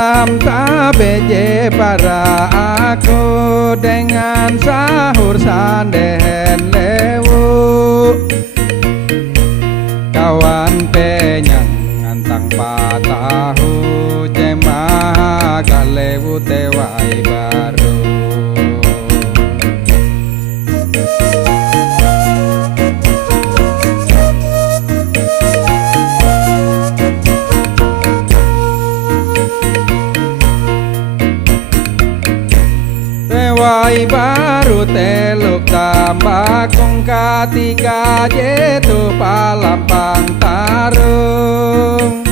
malam tak beje para aku dengan sahur sandehen lewu kawan penyang ngantang patahu jemaah galewu tewai baru tewai baru teluk tambah kong katika jetu palampang tarung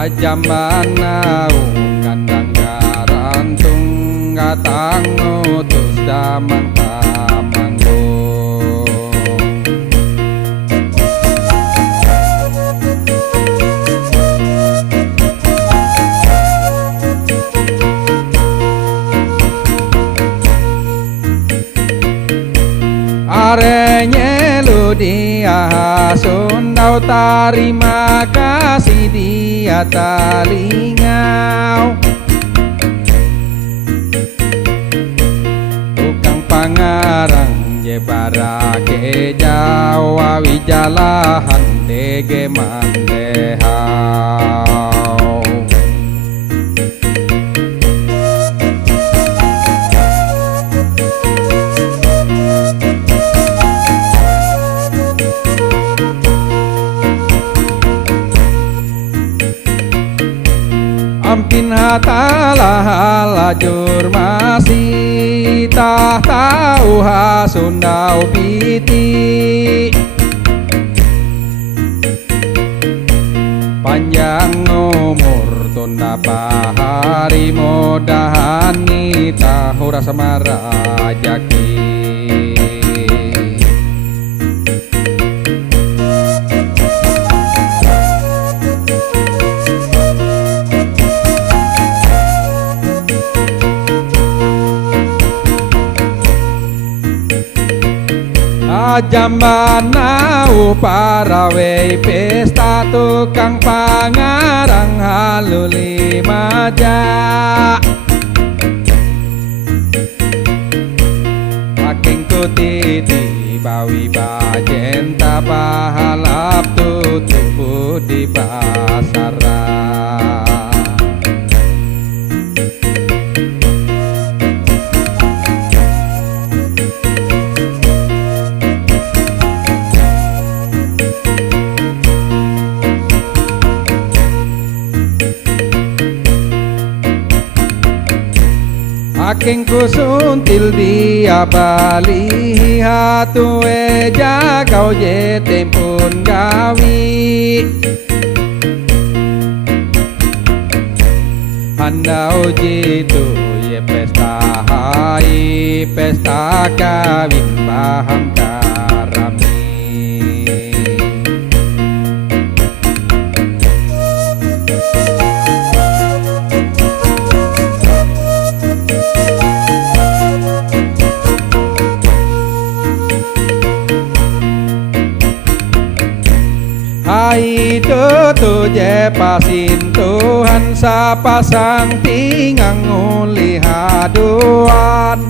ajamban nau kandang garantung gatang utus damang tamanggung arenye lu dia sundau tarima kasih dia talingau tukang pangarang je barake jawa wijalahan dege mandehau ampin hatalah lajur masih tak tahu hasundau piti panjang umur tunda pahari mudahan nita hura samarajaki Jambana uparawei pesta tukang pangarang haluli maja making kutiti bawi bajen tapahalap tutupu di pasara aking kusuntil dia bali hatu eja kau je tempun gawi handau jitu ye pesta hai pesta kawin paham karami hai tutu je pasin Tuhan sapasang tingang uli haduan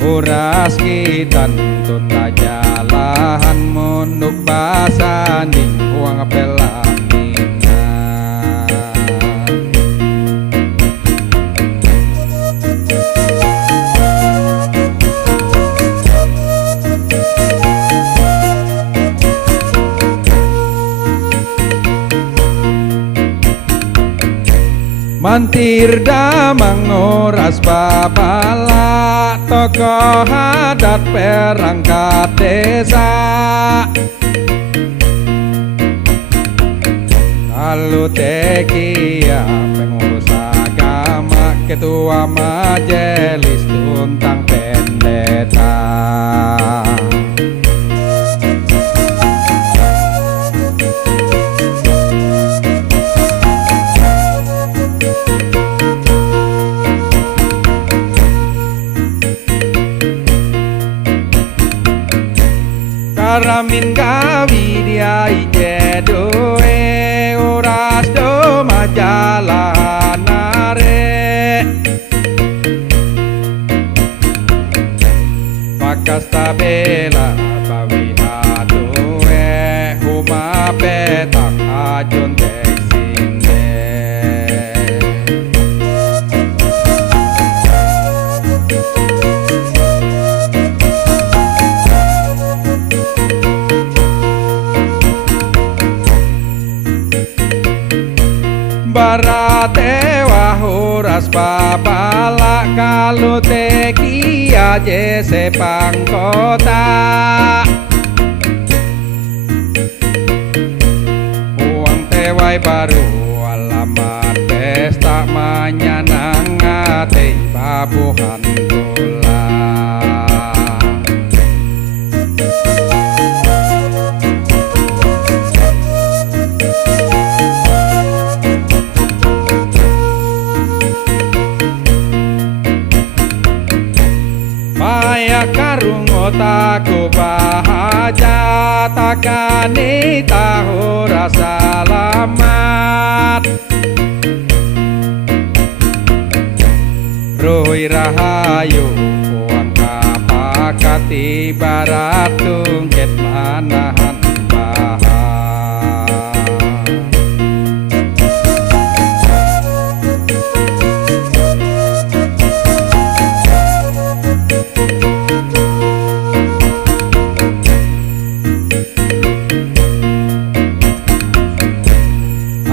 uras kitan tunda jalahan munduk basanding uang pelaminan mantir damang oras babala tokoh adat perangkat desa lalu tekia pengurus agama ketua majelis tuntang pendeta Paramin gawidia ijedoe oras do majalanare Pakas tabela bawihadoe huma petak ajon teksine Barate wahuras babala kalau teki aja sepang kota uang tewai baru alamat pesta manyanang ate babuhan gula Maya karung otaku bahaja takani tahu rasa selamat Rohi rahayu uang kapakati barat tungket manahan bahan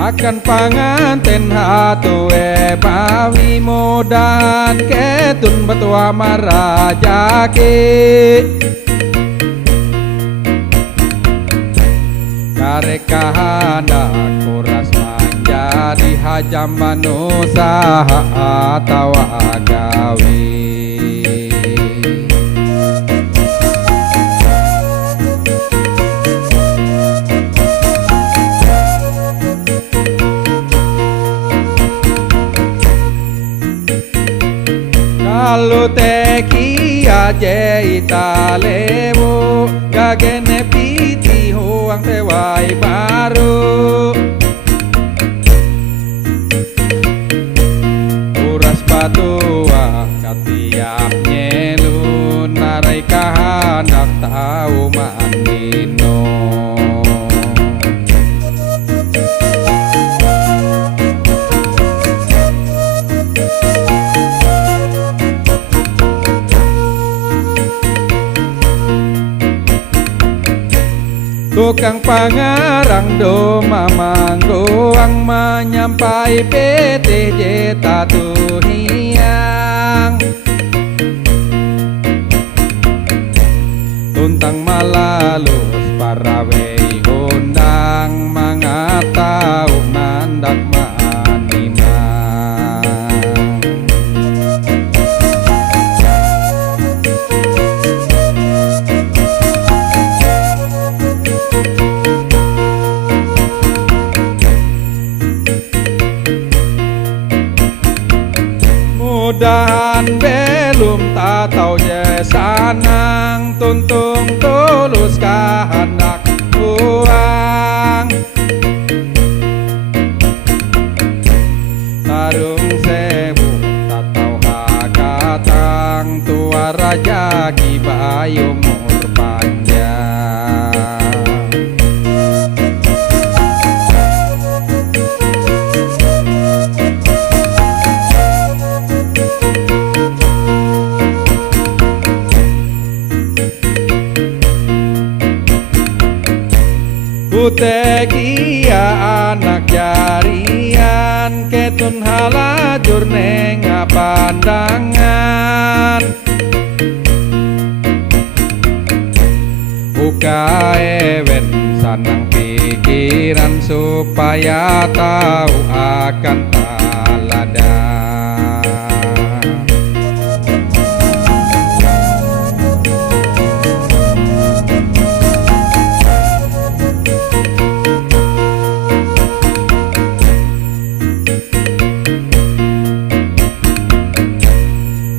Akan panganten hatu bawi modan ketun betua marajaki Karek kahana kuras menjadi hajam manusia atau agawi Kalau teki aja italewo gagene piti huang tewai baru Uras batua katiap nyelu narai kahanak tau mandino Tukang pangarang do mamanggoang menyampai PTJ tatu hiang Tuntang malalus parawei undang mangatau nandak manimang Mudahan belum tak tahu sanang tuntung tulus kehendak uang Tarung sewu tak tahu hakatang tua raja kibayu umur panjang Kutekia anak jarian ketun halajur neng pandangan Uka ewen sanang pikiran supaya tahu akan taladan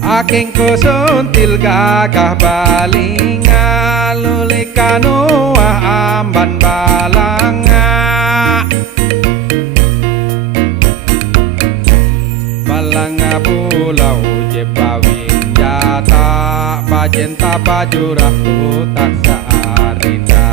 Aking kusuntil gagah balingan lulikanu amban balanga balanga pulau jebawin jata bajenta bajurah tak saarita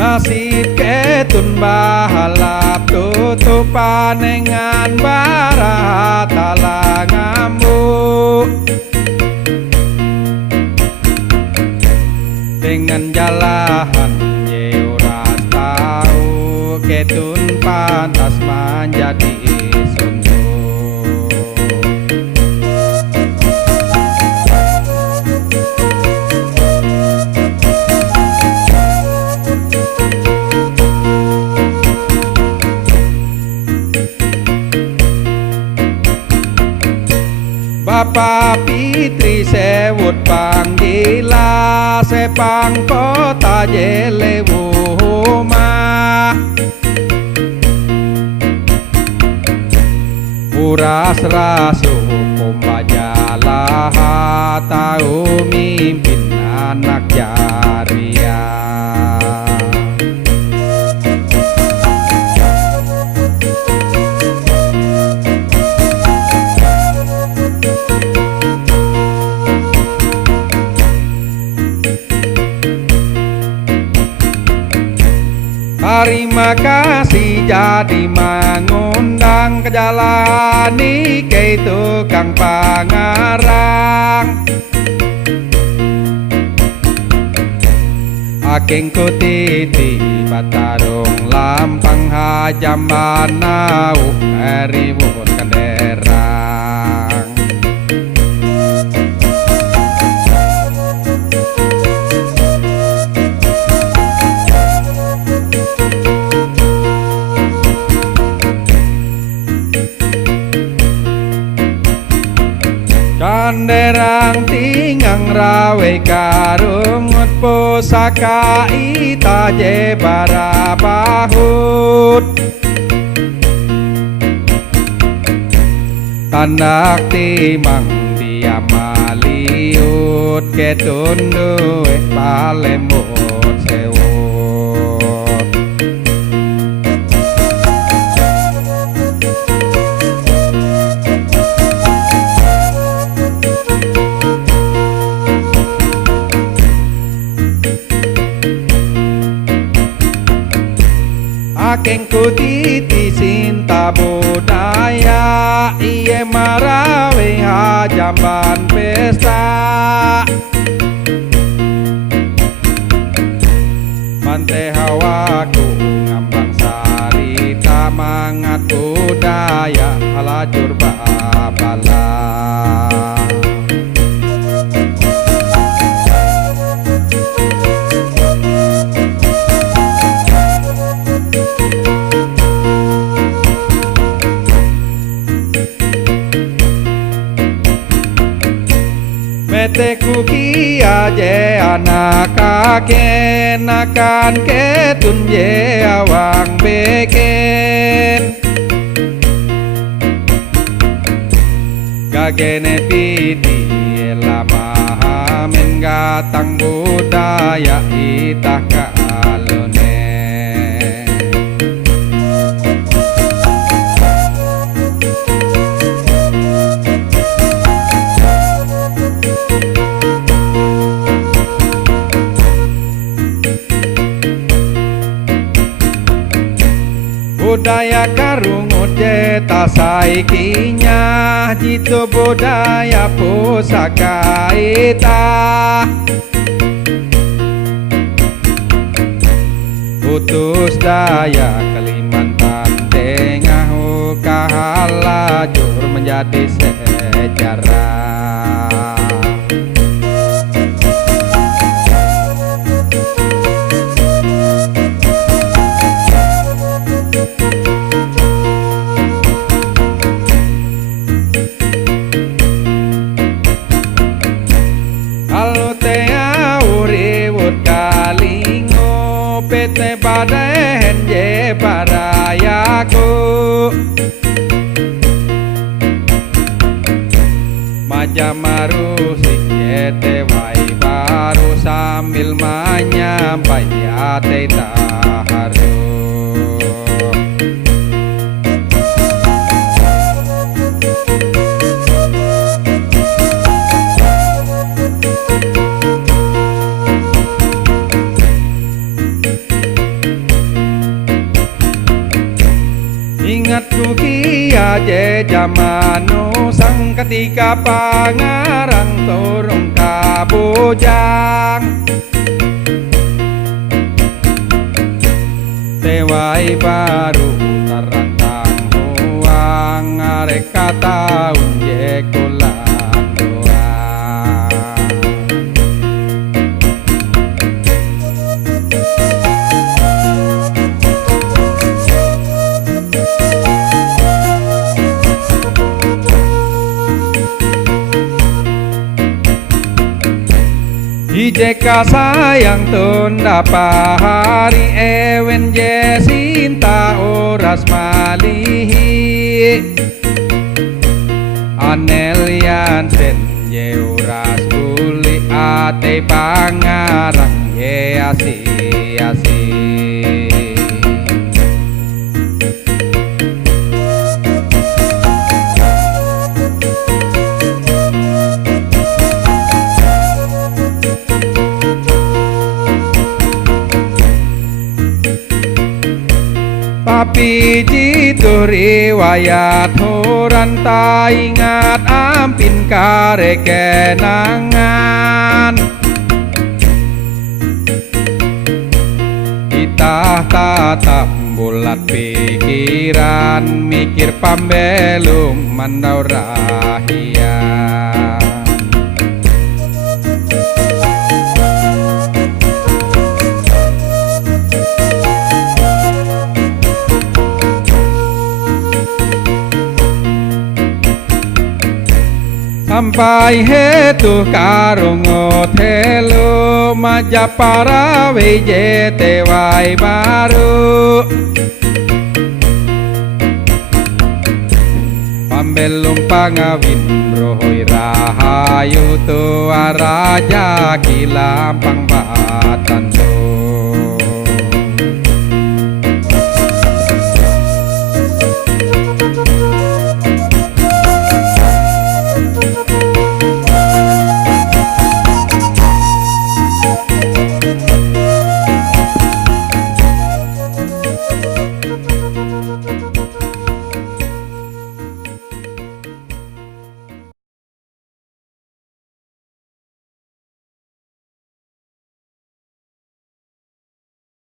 nasib ketun bahalap tutupan dengan bara talangamu dengan jalahan yeura tahu ketun pantas menjadi suntuk Bapak Pitri sewut panggila sepang kota jelewuma uras rasu pembajalah tahu mimpin anak jariah Terima kasih jadi mengundang ke jalan ke tukang pangarang Akeng kutiti batarung lampang hajam banau ribut kenderang Kanderang tingang rawe karungut pusaka ita je barabahut Tandak timang dia maliut ketun duwe palemut sewut Akeng kutiti cinta budaya iye marawe hajamban pesta Mante hawaku ngambang sari tamangat budaya halajur babala Meteku kia je anak kaken akan ketun je awang beken Gagene piti lama men gatang budaya itah kaalone Budaya karungut jeta saikinya jitu budaya pusaka ita Putus daya Kalimantan tengah kahalajur menjadi sejarah den ye barayaku Majamaru sikete wai baru sambil menyampaikan taharu Ingatku kia je jamanu sang ketika pangarang turung kabujang Tewai baru terantang huang arek kataun je kulan doang Ijeka sayang tunda pahari ewen je sinta oras malihi Anelian sen je uras kuli ate pangarang ye asi-asi Tapi jitu riwayat horan ta ingat ampin kare kenangan Kita tatap bulat pikiran mikir pambelum mandau rahian Sampai hetu karung otelo Majapara wejete wai baru Pambelum pangawin rohoi rahayu tua raja kilampang batan